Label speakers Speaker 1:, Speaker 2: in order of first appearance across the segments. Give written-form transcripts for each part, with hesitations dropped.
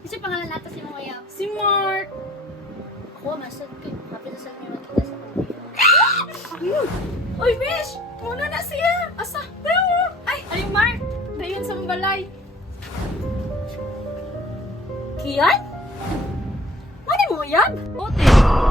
Speaker 1: Kasi pangalan natin si Mamaya.
Speaker 2: Si Mark.
Speaker 1: Ako, masad kay. Happy na sa mga makita sa pamilya.
Speaker 2: Ayun. Uy, Bish! Muna na siya. Asa? Ay, Mark. Dayon sa balay.
Speaker 1: Kian? Mani mo yan?
Speaker 2: Ote.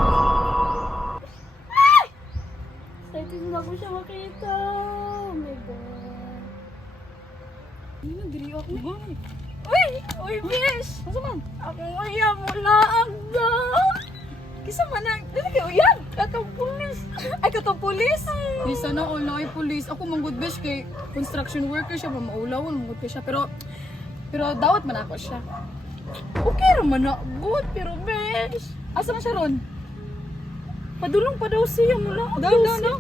Speaker 1: Excited na ako siya makita. Oh my God.
Speaker 2: Hindi na, diri ako.
Speaker 1: Uy, Bish!
Speaker 2: Asa man?
Speaker 1: Ako kaya mo laag na.
Speaker 2: Kisa man na. Dili kayo yan. Katong pulis. Ay, katong pulis. Di sana all na ay pulis. Ako manggod Bish kay construction worker siya. Maulawan, manggod ko siya. Pero dawat man ako siya. Okay raman na. Good, pero Bish. Asa man siya ron? Padulong pa daw siya mula. Daw.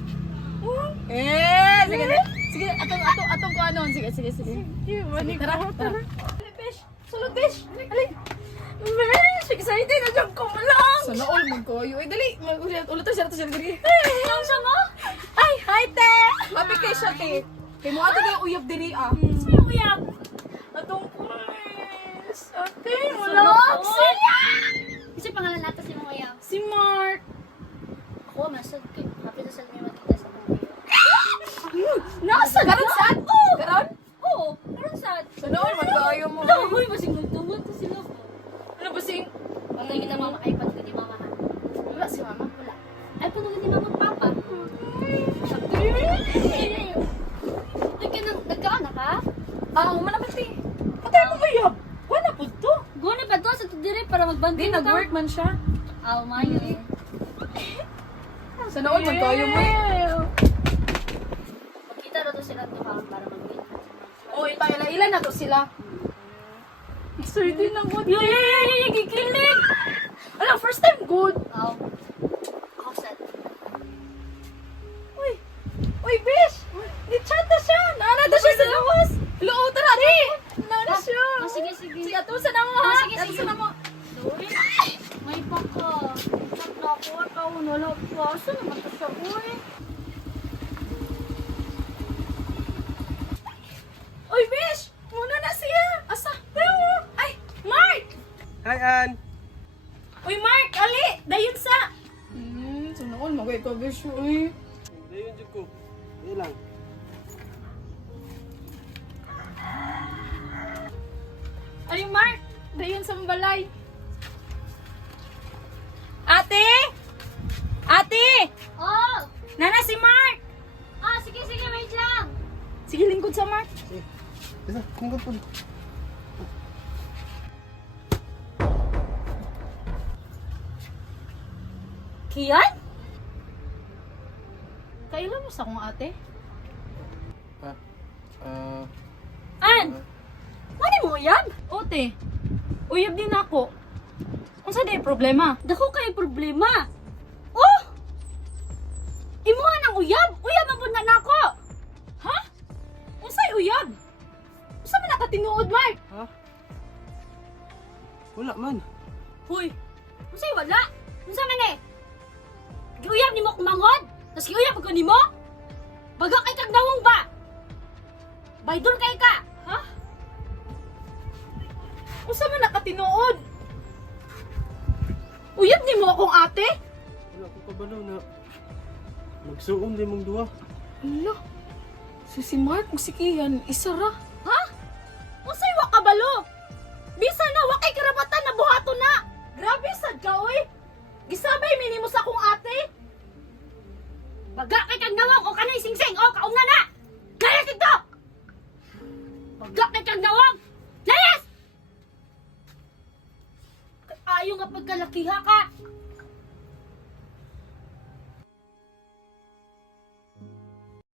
Speaker 2: Sige. Sige, atong ko anon. Sige. Tara. Bish, sulod Bish. Alin.
Speaker 1: Bish! Excited na dyan ko lang.
Speaker 2: Sana all magkoyo. Ay, dali. Ulit siya diri.
Speaker 1: Ang sama?
Speaker 2: Ay, hi, te! Happy kay siya, te. Kay mo ato kayo uyab diri, ah.
Speaker 1: Sino kuya?
Speaker 2: Atong pulis. Ate,
Speaker 1: Sulod
Speaker 2: siya!
Speaker 1: Kasi pangalan natin si Mamaya.
Speaker 2: Si Mark.
Speaker 1: Ako, masad kay. Happy na sa mga makita sa pamilya.
Speaker 2: Nasa? Karon saan? Karon?
Speaker 1: Oo, parang sad.
Speaker 2: Sana all magkoyo mo.
Speaker 1: Uy, masing-tungod to sila.
Speaker 2: Ano ba sing?
Speaker 1: Patay kita mama, ay patay ni mama ha.
Speaker 2: Wala si mama.
Speaker 1: Wala. Ay patay ni mama at papa. Ito ka nang nagkaanak ka?
Speaker 2: Ah, umanaman, te. Patay mo uyab. Wala po to.
Speaker 1: Guna pa to sa tudire para
Speaker 2: Di,
Speaker 1: magbanding
Speaker 2: nag-work man siya.
Speaker 1: Aw, mayo eh.
Speaker 2: Sana all magkoyo mo.
Speaker 1: Magkita na to sila to ha, para mag-win.
Speaker 2: Oh, ilan na to sila? Excited na good.
Speaker 1: Gigilig!
Speaker 2: Alam, first time good.
Speaker 1: Aw. Ako sad.
Speaker 2: Uy, Bish! Ni-chat na siya! Naana na siya sa lawas! Hello, tara! Di! Naana siya!
Speaker 1: Sige.
Speaker 2: Sige, atusan na mo ha!
Speaker 1: Sige.
Speaker 2: Atusan na mo!
Speaker 1: Uy, may baka. Chat na ako at ako wala pa. Saan naman to siya, uy?
Speaker 2: Uy, Bish! Muna na siya! Asa? Ay! Mark!
Speaker 3: Hi, Ann!
Speaker 2: Uy, Mark! Ali! Dayon sa! Sana all magay ka, Bish. Uy!
Speaker 3: Dayon dyan ko. Dayon lang.
Speaker 2: Ay, Mark! Dayon sa balay. Ate! Ate!
Speaker 1: Oh!
Speaker 2: Nana si Mark!
Speaker 1: Sige, wait lang.
Speaker 2: Sige, lingkod sa Mark.
Speaker 3: Sige. Isa, lingkod po.
Speaker 2: Kian? Kailan mo sa akong ate? An! Mani mo uyab? Ote. Uyab din ako. Unsa day problema?
Speaker 1: Dako kay problema. Oh! Imuha ng uyab! Uyab ang na nako!
Speaker 2: Ha? Unsay uyab? Unsa man nakatinuod, Mark?
Speaker 3: Ha? Wala man.
Speaker 2: Hoy,
Speaker 1: Unsay wala? Unsa man eh? Giuyab nimo kung manghod? Tas giuyab ko nimo? Baga kay kag nawong ba? Baydol kay ka.
Speaker 2: ha? Unsa man nakatinuod? Uyab nimo akong ate?
Speaker 3: Wala ko kabalo na. Magsuom din mong duwa.
Speaker 2: Ala. Si Mark ug si Kian isara.
Speaker 1: Ha? Unsay wa kabalo? Bisa na wa kay karapatan na buhato na.
Speaker 2: Grabe sad ka oy. Gisabay mi nimo sa akong ate.
Speaker 1: Baga kay kag nawong o kanay singsing o kaong na. Layas dito. Baga kay kag nawong. Layas! Ayaw nga pagkalakiha ka.